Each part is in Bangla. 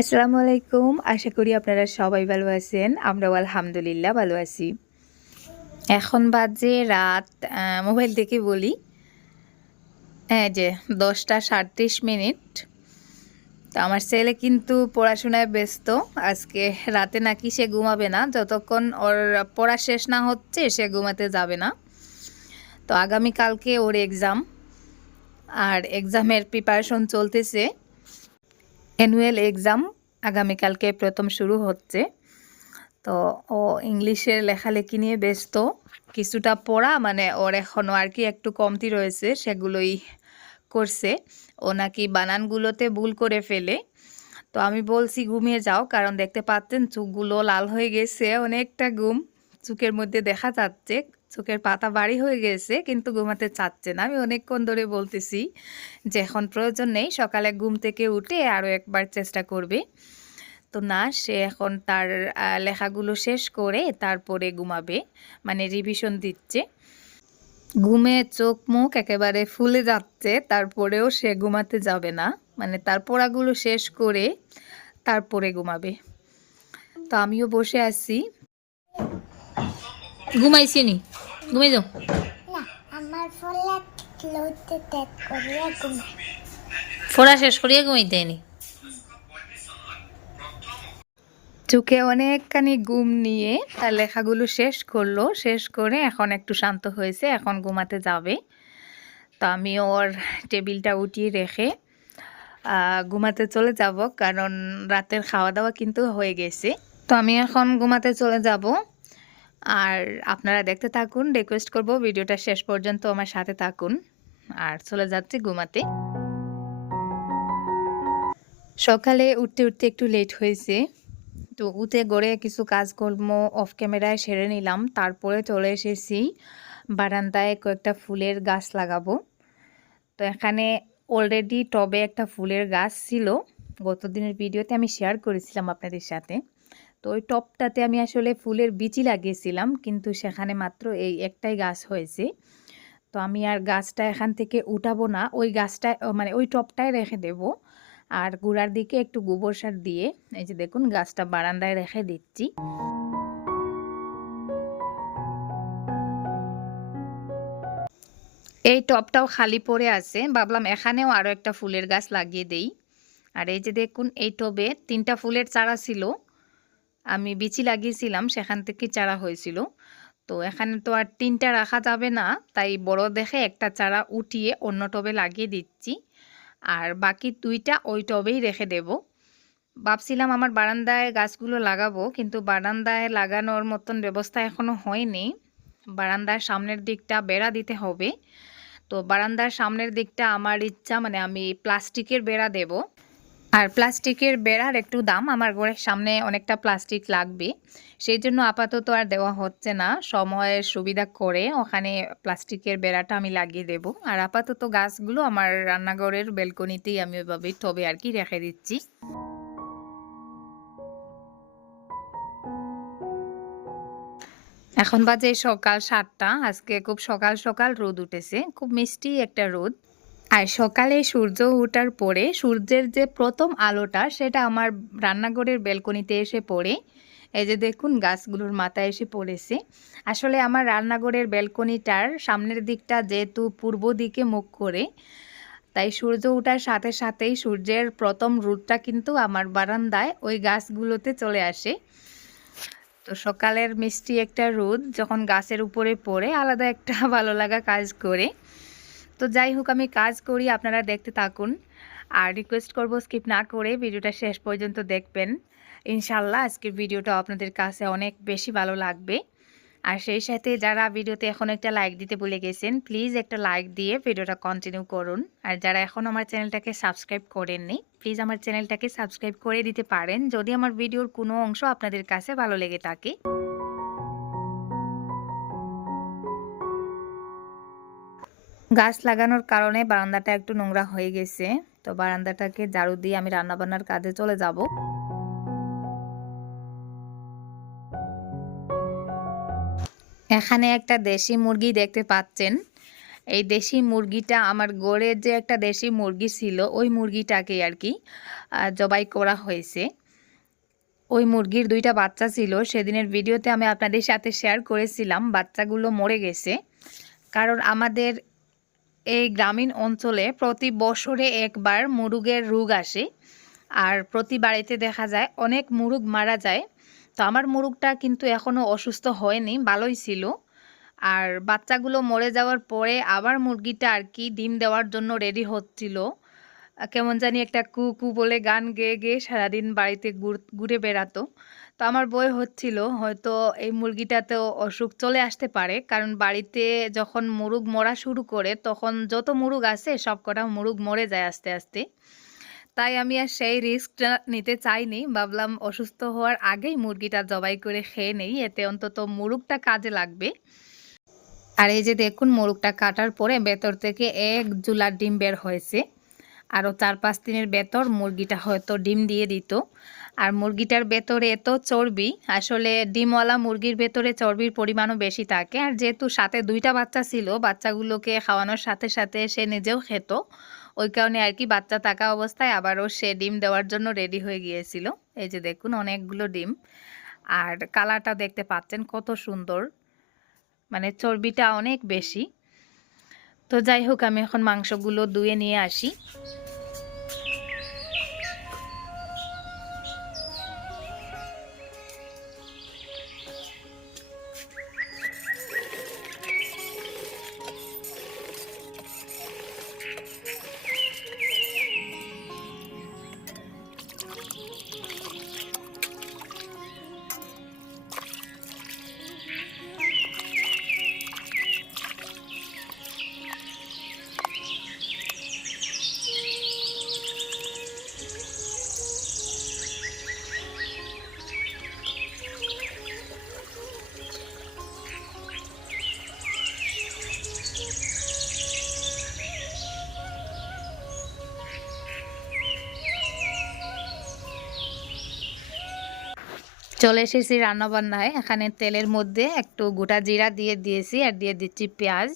আসসালামু আলাইকুম আশা করি আপনারা সবাই ভালো আছেন। আমরাও আলহামদুলিল্লাহ ভালো আছি। এখন বাজে রাত মোবাইল থেকে বলি। হ্যাঁ যে দশটা সাঁত্রিশ মিনিট। তো আমার ছেলে কিন্তু পড়াশোনায় ব্যস্ত। আজকে রাতে নাকি সে ঘুমাবে না। যতক্ষণ ওর পড়া শেষ না হচ্ছে, সে ঘুমাতে যাবে না। তো আগামীকালকে ওর এক্সাম আর এক্সামের প্রিপারেশন চলতেছে। অ্যানুয়াল এক্সাম আগামীকালকে প্রথম শুরু হচ্ছে। তো ও ইংলিশের লেখালেখি নিয়ে ব্যস্ত। কিছুটা পড়া মানে ওর এখনও আর কি একটু কমতি রয়েছে, সেগুলোই করছে। ও নাকি বানানগুলোতে ভুল করে ফেলে। তো আমি বলছি, ঘুমিয়ে যাও, কারণ দেখতে পাচ্ছেন চোখগুলো লাল হয়ে গেছে, অনেকটা ঘুম। চোখের মধ্যে দেখা যাচ্ছে চোখের পাতা বাড়ি হয়ে গেছে, কিন্তু ঘুমাতে চাচ্ছে না। আমি অনেকক্ষণ ধরে বলতেছি যে, এখন প্রয়োজন নেই, সকালে ঘুম থেকে উঠে আরও একবার চেষ্টা করবে। তো না, সে এখন তার লেখাগুলো শেষ করে তারপরে ঘুমাবে মানে রিভিশন দিচ্ছে। ঘুমে চোখ মুখ একেবারে ফুলে যাচ্ছে, তারপরেও সে ঘুমাতে যাবে না মানে তার পড়াগুলো শেষ করে তারপরে ঘুমাবে। তো আমিও বসে আছি। ঘুমাইছি নি ঘুমাই যাও পড়া শেষ করিয়া ঘুমাইতে নি চোখে অনেকখানি ঘুম নিয়ে তার লেখাগুলো শেষ করল। শেষ করে এখন একটু শান্ত হয়েছে এখন ঘুমাতে যাবে। তো আমি ওর টেবিলটা উঠিয়ে রেখে ঘুমাতে চলে যাব কারণ রাতের খাওয়া দাওয়া কিন্তু হয়ে গেছে। তো আমি এখন ঘুমাতে চলে যাব। আর আপনারা দেখতে থাকুন রিকোয়েস্ট করব ভিডিওটা শেষ পর্যন্ত আমার সাথে থাকুন। আর চলে যাচ্ছি ঘুমাতে। সকালে উঠতে উঠতে একটু লেট হয়েছে। তো উঠে গড়ে কিছু কাজকর্ম অফ ক্যামেরায় সেরে নিলাম। তারপরে চলে এসেছি বারান্দায় কয়েকটা ফুলের গাছ লাগাবো। তো এখানে অলরেডি টবে একটা ফুলের গাছ ছিল। গত দিনের ভিডিওতে আমি শেয়ার করেছিলাম আপনাদের সাথে। তো ওই টবটাতে আমি আসলে ফুলের বিচি লাগিয়েছিলাম। কিন্তু সেখানে মাত্র এই একটাই গাছ হয়েছে। তো আমি আর গাছটা এখান থেকে উঠাবো না। ওই গাছটা মানে ওই টবটায় রেখে দেবো। আর গোড়ার দিকে একটু গোবর সার দিয়ে এই যে দেখুন গাছটা বারান্দায় রেখে দিচ্ছি। এই টবটাও খালি পড়ে আছে। ভাবলাম এখানেও আরও একটা ফুলের গাছ লাগিয়ে দেই। আর এই যে দেখুন এই টবে তিনটা ফুলের চারা ছিল। আমি বিচি লাগিয়েছিলাম, সেখান থেকে চারা হয়েছিল। তো এখানে তো আর তিনটা রাখা যাবে না, তাই বড় দেখে একটা চারা উঠিয়ে অন্য টবে লাগিয়ে দিচ্ছি। আর বাকি দুইটা ওই টবেই রেখে দেব। ভাবছিলাম আমার বারান্দায় গাছগুলো লাগাবো, কিন্তু বারান্দায় লাগানোর মতন ব্যবস্থা এখনও হয়নি। বারান্দার সামনের দিকটা বেড়া দিতে হবে। তো বারান্দার সামনের দিকটা আমার ইচ্ছা মানে আমি প্লাস্টিকের বেড়া দেব। আর প্লাস্টিকের বেড়ার একটু দাম, আমার ঘরের সামনে অনেকটা প্লাস্টিক লাগবে। সেই জন্য আপাতত আর দেওয়া হচ্ছে না। সময়ের সুবিধা করে ওখানে প্লাস্টিকের বেড়াটা আমি লাগিয়ে দেব। আর আপাতত গাছগুলো আমার রান্নাঘরের বেলকনিতেই আমি ওইভাবে টবে আর কি রেখে দিচ্ছি। এখন বাজে সকাল সাতটা। আজকে খুব সকাল সকাল রোদ উঠেছে। খুব মিষ্টি একটা রোদ। আর সকালে সূর্য ওঠার পরে সূর্যের যে প্রথম আলোটা, সেটা আমার রান্নাঘরের বেলকনিতে এসে পড়ে। এই যে দেখুন, গাছগুলোর মাথায় এসে পড়েছে। আসলে আমার রান্নাঘরের বেলকনিটার সামনের দিকটা যেহেতু পূর্ব দিকে মুখ করে, তাই সূর্য ওঠার সাথে সাথেই সূর্যের প্রথম রোদটা কিন্তু আমার বারান্দায় ওই গাছগুলোতে চলে আসে। তো সকালের মিষ্টি একটা রোদ যখন গাছের উপরে পড়ে, আলাদা একটা ভালো লাগা কাজ করে। তো যাই হোক, আমি কাজ করি, আপনারা দেখতে থাকুন। আর রিকোয়েস্ট করব স্কিপ না করে ভিডিওটা শেষ পর্যন্ত দেখবেন। ইনশাল্লাহ আজকের ভিডিওটা আপনাদের কাছে অনেক বেশি ভালো লাগবে। আর সেই সাথে যারা ভিডিওতে এখন একটা লাইক দিতে ভুলে গেছেন প্লিজ একটা লাইক দিয়ে ভিডিওটা কন্টিনিউ করুন। আর যারা এখন আমার চ্যানেলটাকে সাবস্ক্রাইব করেননি প্লিজ আমার চ্যানেলটাকে সাবস্ক্রাইব করে দিতে পারেন, যদি আমার ভিডিওর কোনো অংশ আপনাদের কাছে ভালো লেগে থাকে। গাছ লাগানোর কারণে বারান্দাটা একটু নোংরা হয়ে গেছে। তো বারান্দাটাকে ঝাড়ু দিয়ে আমি রান্নাবান্নার কাজে চলে যাব। এখানে একটা দেশি মুরগি দেখতে পাচ্ছেন। এই দেশি মুরগিটা আমার গড়ের যে একটা দেশি মুরগি ছিল, ওই মুরগিটাকে আর কি জবাই করা হয়েছে। ওই মুরগির দুইটা বাচ্চা ছিল। সেদিনের ভিডিওতে আমি আপনাদের সাথে শেয়ার করেছিলাম, বাচ্চাগুলো মরে গেছে। কারণ আমাদের এই গ্রামীণ অঞ্চলে প্রতি বছরে একবার মুরুগের রোগ আসে। আর প্রতি বাড়িতে দেখা যায় অনেক মুরুগ মারা যায়। তো আমার মুরুগটা কিন্তু এখনও অসুস্থ হয়নি, ভালোই ছিল। আর বাচ্চাগুলো মরে যাওয়ার পরে আবার মুরগিটা আর কি ডিম দেওয়ার জন্য রেডি হচ্ছিল। কেমন জানি একটা কু কু বলে গান গেয়ে গেয়ে সারাদিন বাড়িতে ঘুর- বেড়াতো। তো আমার বই হচ্ছিল হয়তো এই মুরগিটাতেও অসুখ চলে আসতে পারে, কারণ বাড়িতে যখন মুরুগ মরা শুরু করে তখন যত মুরুগ আছে সব কটা মুরুগ মরে যায় আস্তে আস্তে। তাই আমি আর সেই রিস্কটা নিতে চাইনি, ভাবলাম অসুস্থ হওয়ার আগেই মুরগিটা জবাই করে খেয়ে নেই, এতে অন্তত মুরুগটা কাজে লাগবে। আর এই যে দেখুন মোরগটা কাটার পরে ভেতর থেকে এক জুলার ডিম বের হয়েছে। আরও চার পাঁচ দিনের ভেতর মুরগিটা হয়তো ডিম দিয়ে দিত। আর মুরগিটার ভেতরে এত চর্বি, আসলে ডিমওয়ালা মুরগির ভেতরে চর্বির পরিমাণও বেশি থাকে। আর যেহেতু সাথে দুইটা বাচ্চা ছিল, বাচ্চাগুলোকে খাওয়ানোর সাথে সাথে সে নিজেও খেত। ওই কারণে আর কি বাচ্চা থাকা অবস্থায় আবারও সে ডিম দেওয়ার জন্য রেডি হয়ে গিয়েছিল। এই যে দেখুন অনেকগুলো ডিম। আর কালারটা দেখতে পাচ্ছেন কত সুন্দর। মানে চর্বিটা অনেক বেশি। তো যাই হোক আমি এখন মাংসগুলো ধুয়ে নিয়ে আসি। চলে এসেছি রান্নাবান্নায়। এখানে তেলের মধ্যে একটু গোটা জিরা দিয়ে দিয়েছি আর দিয়ে দিচ্ছি পেঁয়াজ।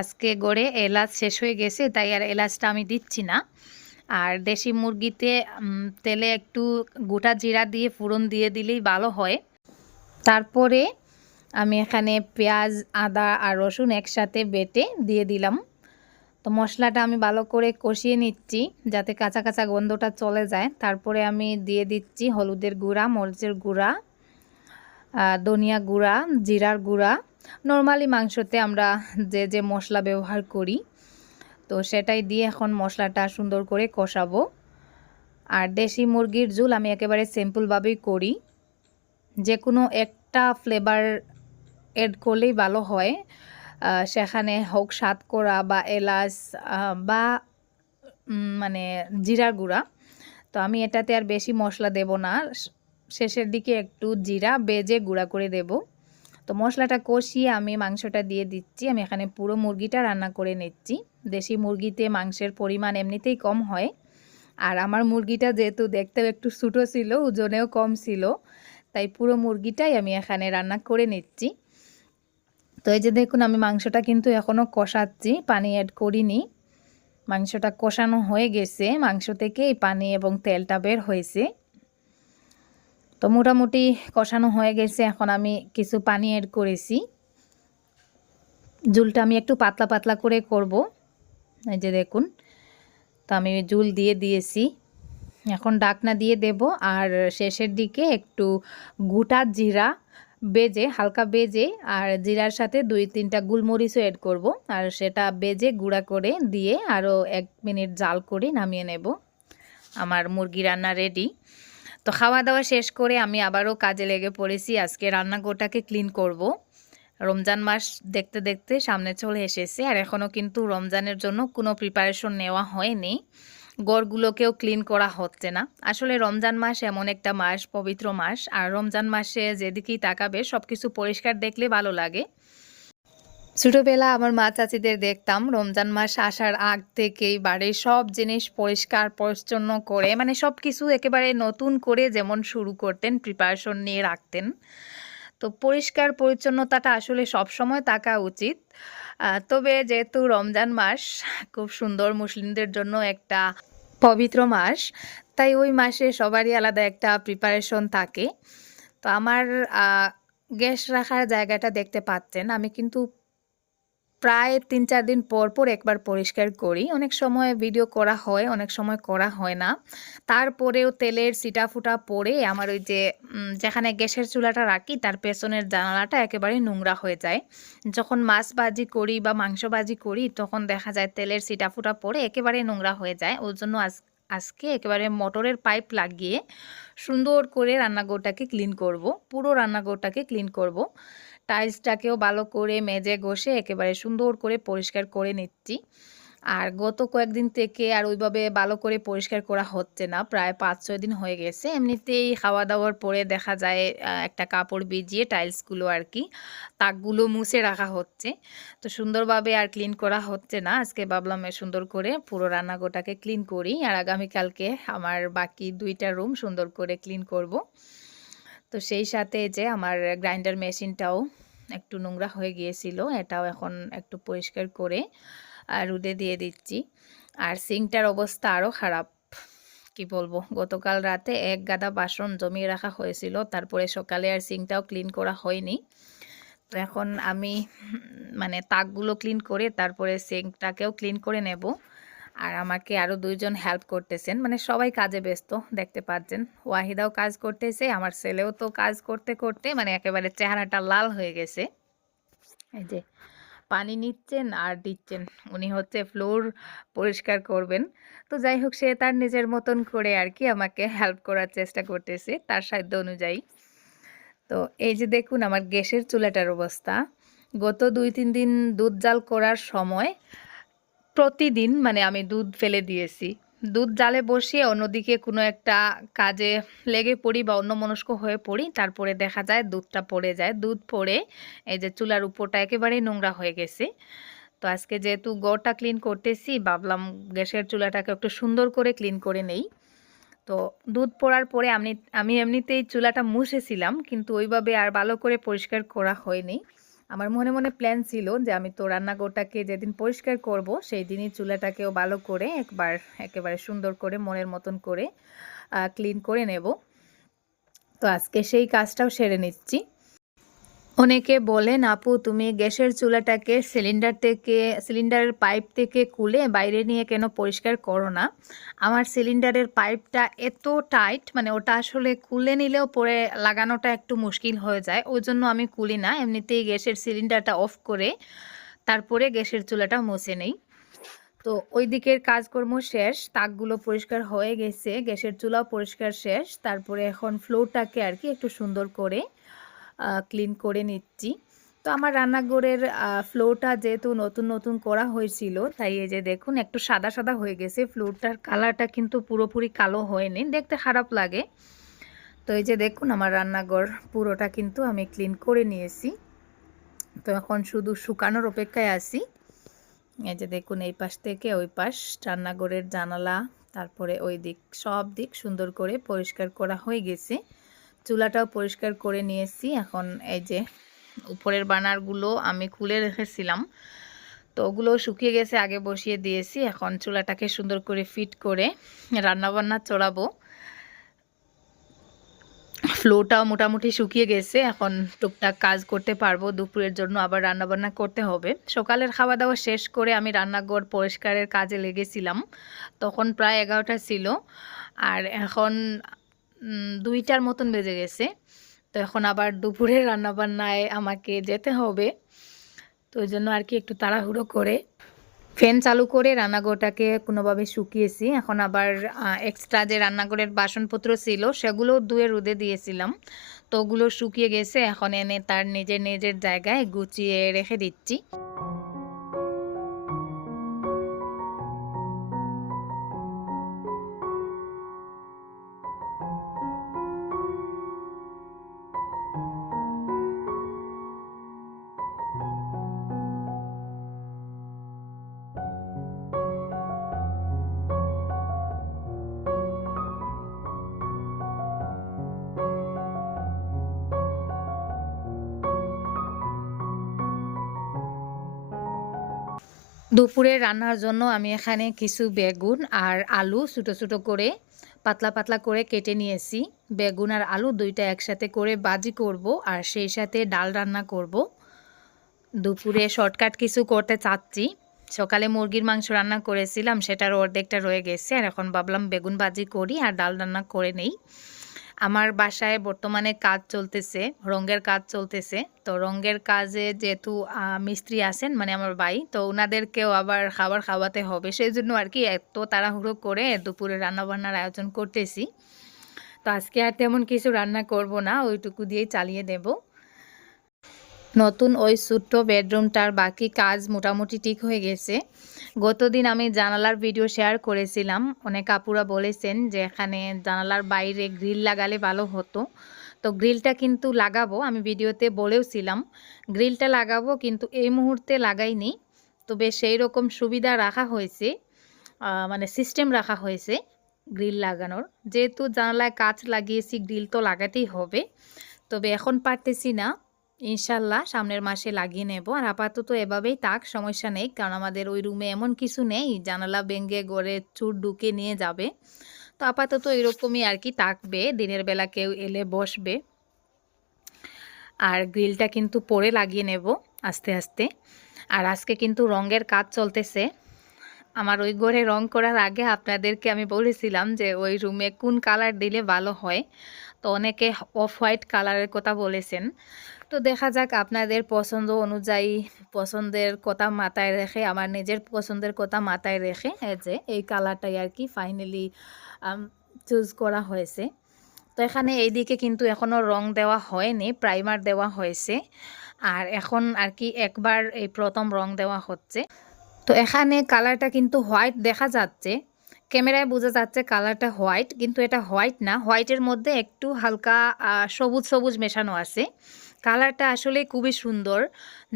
আজকে গড়ে এলাচ শেষ হয়ে গেছে, তাই আর এলাচটা আমি দিচ্ছি না। আর দেশি মুরগিতে তেলে একটু গোটা জিরা দিয়ে ফোড়ন দিয়ে দিলেই ভালো হয়। তারপরে আমি এখানে পেঁয়াজ, আদা আর রসুন একসাথে বেটে দিয়ে দিলাম। তো মশলাটা আমি ভালো করে কষিয়ে নিচ্ছি যাতে কাঁচা কাঁচা গন্ধটা চলে যায়। তারপরে আমি দিয়ে দিচ্ছি হলুদের গুঁড়া, মরিচের গুঁড়া ধনিয়া গুঁড়া, জিরার গুঁড়া। নর্মালি মাংসতে আমরা যে যে মশলা ব্যবহার করি, তো সেটাই দিয়ে এখন মশলাটা সুন্দর করে কষাবো। আর দেশি মুরগির ঝুল আমি একেবারে সিম্পলভাবেই করি। যে কোনো একটা ফ্লেভার এড করলেই ভালো হয়। সেখানে হোক সাতকরা বা এলাচ বা মানে জিরা গুঁড়া। তো আমি এটাতে আর বেশি মশলা দেব না। শেষের দিকে একটু জিরা বেজে গুঁড়া করে দেব। তো মশলাটা কষিয়ে আমি মাংসটা দিয়ে দিচ্ছি। আমি এখানে পুরো মুরগিটা রান্না করে নিচ্ছি। দেশি মুরগিতে মাংসের পরিমাণ এমনিতেই কম হয়। আর আমার মুরগিটা যেহেতু দেখতেও একটু ছোটো ছিল, ওজনেও কম ছিল, তাই পুরো মুরগিটাই আমি এখানে রান্না করে নিচ্ছি। তো এই যে দেখুন, আমি মাংসটা কিন্তু এখনও কষাচ্ছি, পানি অ্যাড করিনি। মাংসটা কষানো হয়ে গেছে, মাংস থেকে এই পানি এবং তেলটা বের হয়েছে। তো মোটামুটি কষানো হয়ে গেছে, এখন আমি কিছু পানি অ্যাড করেছি। জুলটা আমি একটু পাতলা পাতলা করে করব। এই যে দেখুন, তো আমি জুল দিয়ে দিয়েছি। এখন ডাকনা দিয়ে দেব, আর শেষের দিকে একটু গোটা জিরা বেজে, হালকা বেজে আর জিরার সাথে দুই তিনটা গুলমরিচও অ্যাড করব। আর সেটা বেজে গুঁড়া করে দিয়ে আরও এক মিনিট জাল করে নামিয়ে নেব। আমার মুরগি রান্না রেডি তো খাওয়া দাওয়া শেষ করে আমি আবারও কাজে লেগে পড়েছি। আজকে রান্নাঘরটাকে ক্লিন করব। রমজান মাস দেখতে দেখতে সামনে চলে এসেছে। আর এখনও কিন্তু রমজানের জন্য কোনো প্রিপারেশন নেওয়া হয়নি। গড়গুলোকেও ক্লিন করা হচ্ছে না। আসলে রমজান মাস এমন একটা মাস, পবিত্র মাস। আর রমজান মাসে যেদিকেই তাকাবে সব কিছু পরিষ্কার দেখলে ভালো লাগে। ছোটোবেলা আমার মা চাচিদের দেখতাম, রমজান মাস আসার আগ থেকেই বাড়ির সব জিনিস পরিষ্কার, পরিচ্ছন্ন করে মানে সব কিছু একেবারে নতুন করে যেমন শুরু করতেন প্রিপারেশন নিয়ে রাখতেন। তো পরিষ্কার, পরিচ্ছন্নতাটা আসলে সব সময় থাকা উচিত। তবে যেহেতু রমজান মাস, খুব সুন্দর মুসলিমদের জন্য একটা পবিত্র মাস। তাই ওই মাসে সবারই আলাদা একটা প্রিপারেশন থাকে। তো আমার গ্যাস রাখার জায়গাটা দেখতে পাচ্ছেন। আমি কিন্তু প্রায় তিন চার দিন পর পর একবার পরিষ্কার করি। অনেক সময় ভিডিও করা হয়, অনেক সময় করা হয় না। তারপরেও তেলের সিটা ফুটা পড়ে আমার ওই যে যেখানে গ্যাসের চুলাটা রাখি, তার পেছনের জানালাটা একেবারে নোংরা হয়ে যায়। যখন মাছ ভাজি করি বা মাংস ভাজি করি, তখন দেখা যায় তেলের সিটা ফুটা পড়ে একেবারে নোংরা হয়ে যায়। ওর জন্য আজ, আজকে একেবারে মোটরের পাইপ লাগিয়ে সুন্দর করে রান্নাঘরটাকে ক্লিন করব, পুরো রান্নাঘরটাকে ক্লিন করব। টাইলসটাকেও ভালো করে মেজে ঘষে একেবারে সুন্দর করে পরিষ্কার করে নিচ্ছি। আর গত কয়েকদিন থেকে আর ওইভাবে ভালো করে পরিষ্কার করা হচ্ছে না। প্রায় পাঁচ ছয় দিন হয়ে গেছে। এমনিতেই খাওয়া দাওয়ার পরে দেখা যায় একটা কাপড় ভিজিয়ে টাইলসগুলো আর কি তাকগুলো মুছে রাখা হচ্ছে। তো সুন্দরভাবে আর ক্লিন করা হচ্ছে না। আজকে ভাবলাম সুন্দর করে পুরো রান্নাঘরটাকে ক্লিন করি। আর আগামীকালকে আমার বাকি দুইটা রুম সুন্দর করে ক্লিন করব। তো সেই সাথে যে আমার গ্রাইন্ডার মেশিনটাও একটু নোংরা হয়ে গিয়েছিল, এটাও এখন একটু পরিষ্কার করে আর রুদে দিয়ে দিচ্ছি। আর সিঙ্কটার অবস্থা আরও খারাপ, কি বলব? গতকাল রাতে এক গাদা বাসন জমিয়ে রাখা হয়েছিল, তারপরে সকালে আর সিঙ্কটাও ক্লিন করা হয়নি। তো এখন আমি মানে তাকগুলো ক্লিন করে তারপরে সিঙ্কটাকেও ক্লিন করে নেব। আর আমাকে আরও দুইজন হেল্প করতেছেন। মানে সবাই কাজে ব্যস্ত, দেখতে পাচ্ছেন। ওয়াহিদাও কাজ করতেছে, আমার ছেলেও তো কাজ করতে করতে মানে একেবারে চেহারাটা লাল হয়ে গেছে। এই যে পানি নিচ্ছেন আর দিচ্ছেন, উনি হচ্ছে ফ্লোর পরিষ্কার করবেন। তো যাই হোক, সে তার নিজের মতন করে আর কি আমাকে হেল্প করার চেষ্টা করতেছে, তার সাধ্য অনুযায়ী। তো এই যে দেখুন আমার গ্যাসের চুলাটার অবস্থা। গত দুই, তিন দিন দুধ জাল করার সময় প্রতিদিন মানে আমি দুধ ফেলে দিয়েছি। দুধ জালে বসিয়ে অন্যদিকে কোনো একটা কাজে লেগে পড়ি বা অন্যমনস্ক হয়ে পড়ি, তারপরে দেখা যায় দুধটা পড়ে যায়। দুধ পড়ে এই যে চুলার উপরটা একেবারেই নোংরা হয়ে গেছে। তো আজকে যেহেতু গড়টা ক্লিন করতেছি, ভাবলাম গ্যাসের চুলাটাকে একটু সুন্দর করে ক্লিন করে নেই। তো দুধ পড়ার পরে আমি আমি এমনিতেই চুলাটা মুছেছিলাম, কিন্তু ওইভাবে আর ভালো করে পরিষ্কার করা হয়নি। আমার মনে মনে প্ল্যান ছিল যে আমি তো রান্নাঘরটাকে যেদিন পরিষ্কার করব, সেই দিনই চুলাটাকেও ভালো করে একবার একেবারে সুন্দর করে মনের মতন করে ক্লিন করে নেব। তো আজকে সেই কাজটাও সেরে নিচ্ছি। অনেকে বলেন, আপু, তুমি গ্যাসের চুলাটাকে সিলিন্ডার থেকে সিলিন্ডারের পাইপ থেকে খুলে বাইরে নিয়ে কেন পরিষ্কার করো না? আমার সিলিন্ডারের পাইপটা এত টাইট মানে ওটা আসলে খুলে নিলেও পরে লাগানোটা একটু মুশকিল হয়ে যায়। ওই জন্য আমি খুলি না, এমনিতেই গ্যাসের সিলিন্ডারটা অফ করে তারপরে গ্যাসের চুলাটা মুছে নেই। তো ওই দিকের কাজকর্ম শেষ, তাকগুলো পরিষ্কার হয়ে গেছে, গ্যাসের চুলাও পরিষ্কার শেষ, তারপরে এখন ফ্লোরটাকে আর কি একটু সুন্দর করে ক্লিন করে নিচ্ছি। তো আমার রান্নাঘরের ফ্লোরটা যেহেতু নতুন নতুন করা হয়েছিল, তাই এই যে দেখুন, একটু সাদা সাদা হয়ে গেছে। ফ্লোরটার কালারটা কিন্তু পুরোপুরি কালো হয়নি, দেখতে খারাপ লাগে। তো এই যে দেখুন, আমার রান্নাঘর পুরোটা কিন্তু আমি ক্লিন করে নিয়েছি। তো এখন শুধু শুকানোর অপেক্ষায় আছি। এই যে দেখুন, এই পাশ থেকে ওই পাশ, রান্নাঘরের জানালা, তারপরে ওই দিক, সব দিক সুন্দর করে পরিষ্কার করা হয়ে গেছে। চুলাটাও পরিষ্কার করে নিয়েছি। এখন এই যে উপরের বানারগুলো আমি খুলে রেখেছিলাম। তো ওগুলো শুকিয়ে গেছে, আগে বসিয়ে দিয়েছি। এখন চুলাটাকে সুন্দর করে ফিট করে রান্নাবান্না চড়াবো। ফ্লোটাও মোটামুটি শুকিয়ে গেছে। এখন টুকটাক কাজ করতে পারব। দুপুরের জন্য আবার রান্নাবান্না করতে হবে। সকালের খাওয়া দাওয়া শেষ করে আমি রান্নাঘর পরিষ্কারের কাজে লেগেছিলাম। তখন প্রায় এগারোটা ছিল। আর এখন দুইটার মতন বেজে গেছে। তো এখন আবার দুপুরের রান্নাবান্নায় আমাকে যেতে হবে। তো ওই জন্য আর কি একটু তাড়াহুড়ো করে ফ্যান চালু করে রান্নাঘরটাকে কোনোভাবে শুকিয়েছি। এখন আবার এক্সট্রা যে রান্নাঘরের বাসনপত্র ছিল সেগুলো দুয়ে রোদে দিয়েছিলাম। তো ওগুলো শুকিয়ে গেছে। এখন এনে তার নিজের নিজের জায়গায় গুছিয়ে রেখে দিচ্ছি। দুপুরে রান্নার জন্য আমি এখানে কিছু বেগুন আর আলু ছোটো ছোটো করে, পাতলা পাতলা করে কেটে নিয়েছি। বেগুন আর আলু দুইটা একসাথে করে বাজি করব আর সেই সাথে ডাল রান্না করব। দুপুরে শর্টকাট কিছু করতে চাচ্ছি। সকালে মুরগির মাংস রান্না করেছিলাম, সেটার অর্ধেকটা রয়ে গেছে আর এখন ভাবলাম বেগুন বাজি করি আর ডাল রান্না করে নেই। আমার বাসায় বর্তমানে কাজ চলতেছে, রঙের কাজ চলতেছে। তো রঙের কাজে যেহেতু মিস্ত্রি আছেন মানে আমার ভাই, তো ওনাদেরকেও আবার খাবার খাওয়াতে হবে। সেই জন্য আর কি এত তাড়াহুড়ো করে দুপুরে রান্নাবান্নার আয়োজন করতেছি। তো আজকে আর তেমন কিছু রান্না করব না, ওইটুকু দিয়েই চালিয়ে দেব। নতুন ওই ছোট্ট বেডরুমটার বাকি কাজ মোটামুটি ঠিক হয়ে গেছে। গতদিন আমি জানালার ভিডিও শেয়ার করেছিলাম। অনেক আপুরা বলেছেন যে এখানে জানালার বাইরে গ্রিল লাগালে ভালো হতো। তো গ্রিলটা কিন্তু লাগাবো, আমি ভিডিওতে বলেওছিলাম। গ্রিলটা লাগাবো কিন্তু এই মুহূর্তে লাগাইনি। তবে সেই রকম সুবিধা রাখা হয়েছে মানে সিস্টেম রাখা হয়েছে গ্রিল লাগানোর। যেহেতু জানালায় কাচ লাগিয়েছি, গ্রিল তো লাগাতেই হবে। তবে এখন পারতেছি না। ইনশাল্লাহ সামনের মাসে লাগিয়ে নেব। আর আপাতত এভাবেই তাক সমস্যা নেই। কারণ আমাদের ওই রুমে এমন কিছু নেই, জানালা ভেঙে গড়ে চুর ঢুকে নিয়ে যাবে। তো আপাতত এরকমই আর কি থাকবে। দিনের বেলা কেউ এলে বসবে। আর গ্রিলটা কিন্তু পরে লাগিয়ে নেব আস্তে আস্তে। আর আজকে কিন্তু রঙের কাজ চলতেছে। আমার ওই ঘরে রং করার আগে আপনাদেরকে আমি বলেছিলাম যে ওই রুমে কোন কালার দিলে ভালো হয়। তো অনেকে অফ হোয়াইট কালারের কথা বলেছেন। তো দেখা যাক আপনাদের পছন্দ অনুযায়ী পছন্দের কথা মাথায় রেখে, আমার নিজের পছন্দের কথা মাথায় রেখে যে এই কালারটাই আর কি ফাইনালি চুজ করা হয়েছে। তো এখানে এইদিকে কিন্তু এখনও রং দেওয়া হয়নি প্রাইমার দেওয়া হয়েছে। আর এখন আর কি একবার এই প্রথম রং দেওয়া হচ্ছে। তো এখানে কালারটা কিন্তু হোয়াইট দেখা যাচ্ছে। ক্যামেরায় বোঝা যাচ্ছে কালারটা হোয়াইট, কিন্তু এটা হোয়াইট না। হোয়াইটের মধ্যে একটু হালকা সবুজ সবুজ মেশানো আছে। কালারটা আসলে খুবই সুন্দর।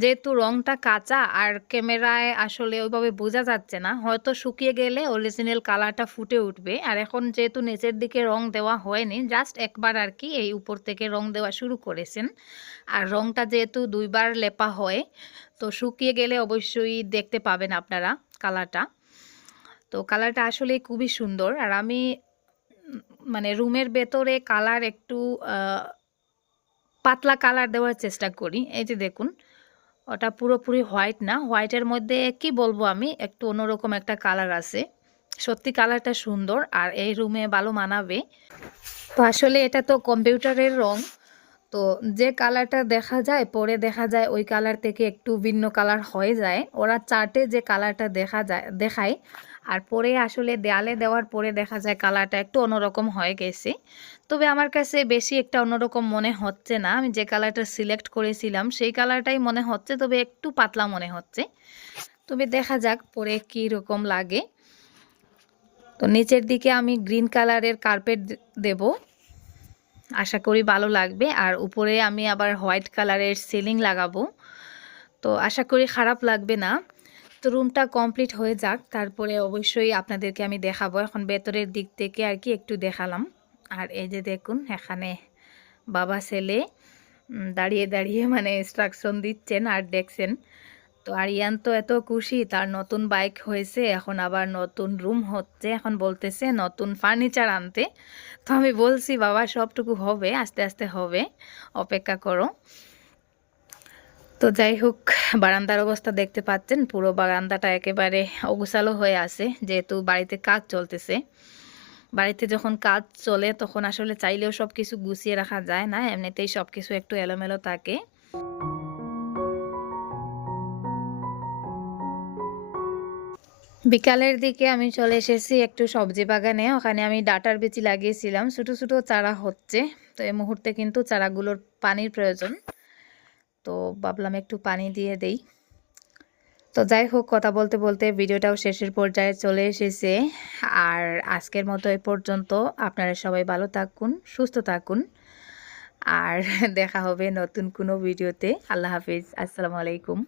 যেহেতু রংটা কাঁচা, আর ক্যামেরায় আসলে ওইভাবে বোঝা যাচ্ছে না। হয়তো শুকিয়ে গেলে অরিজিনাল কালারটা ফুটে উঠবে। আর এখন যেহেতু নিচের দিকে রং দেওয়া হয়নি জাস্ট একবার আর কি এই উপর থেকে রং দেওয়া শুরু করেছেন। আর রংটা যেহেতু দুইবার লেপা হয়, তো শুকিয়ে গেলে অবশ্যই দেখতে পাবেন আপনারা কালারটা। তো কালারটা আসলে খুবই সুন্দর। আর আমি মানে রুমের ভেতরে কালার একটু পাতলা কালার দেওয়ার চেষ্টা করি। এই যে দেখুন, ওটা পুরোপুরি হোয়াইট না। হোয়াইটের মধ্যে কি বলব আমি? একটু অন্যরকম একটা কালার আছে। সত্যি কালারটা সুন্দর আর এই রুমে ভালো মানাবে। তো আসলে এটা তো কম্পিউটারের রং। তো যে কালারটা দেখা যায়, পরে দেখা যায় ওই কালার থেকে একটু ভিন্ন কালার হয়ে যায়। ওরা চার্টে যে কালারটা দেখা যায়, দেখায় আর পরে আসলে দেয়ালে দেওয়ার পরে দেখা যায় কালারটা একটু অন্যরকম হয়ে গেছে। তবে আমার কাছে বেশি একটা অন্যরকম মনে হচ্ছে না। আমি যে কালারটা সিলেক্ট করেছিলাম, সেই কালারটাই মনে হচ্ছে, তবে একটু পাতলা মনে হচ্ছে। তবে দেখা যাক পরে কী রকম লাগে। তো নিচের দিকে আমি গ্রিন কালারের কার্পেট দেব। আশা করি ভালো লাগবে। আর উপরে আমি আবার হোয়াইট কালারের সিলিং লাগাবো। তো আশা করি খারাপ লাগবে না। তো রুমটা কমপ্লিট হয়ে যাক। তারপরে অবশ্যই আপনাদেরকে আমি দেখাবো। এখন ভেতরের দিক থেকে আর কি একটু দেখালাম। আর এই যে দেখুন, এখানে বাবা ছেলে দাঁড়িয়ে দাঁড়িয়ে মানে ইনস্ট্রাকশন দিচ্ছেন আর দেখছেন। তো আরিয়ান তো এত খুশি, তার নতুন বাইক হয়েছে, এখন আবার নতুন রুম হচ্ছে। এখন বলতেছে নতুন ফার্নিচার আনতে। তো আমি বলছি, বাবা, সবটুকু হবে, আস্তে আস্তে হবে। অপেক্ষা করো। তো যাই হোক বারান্দার অবস্থা দেখতে পাচ্ছেন। পুরো বারান্দাটা একেবারে অগুছালো হয়ে আছে, যেহেতু বাড়িতে কাজ চলতেছে। বাড়িতে যখন কাজ চলে, তখন আসলে চাইলেও সব কিছু গুছিয়ে রাখা যায় না, এমনিতেই সব কিছু একটু এলোমেলো থাকে। বিকালের দিকে আমি চলে এসেছি একটু সবজি বাগানে, ওখানে আমি ডাটার বিচি লাগিয়েছিলাম। ছোটো ছোটো চারা হচ্ছে, তো এই মুহূর্তে কিন্তু চারাগুলোর পানির প্রয়োজন। তো ভাবলাম একটু পানি দিয়ে দেই। তো যাই হোক, কথা বলতে বলতে ভিডিওটাও শেষের পর্যায়ে চলে এসেছে। আর আজকের মতো এ পর্যন্ত। আপনারা সবাই ভালো থাকুন, সুস্থ থাকুন। আর দেখা হবে নতুন কোনো ভিডিওতে। আল্লাহ হাফিজ। আসসালামু আলাইকুম।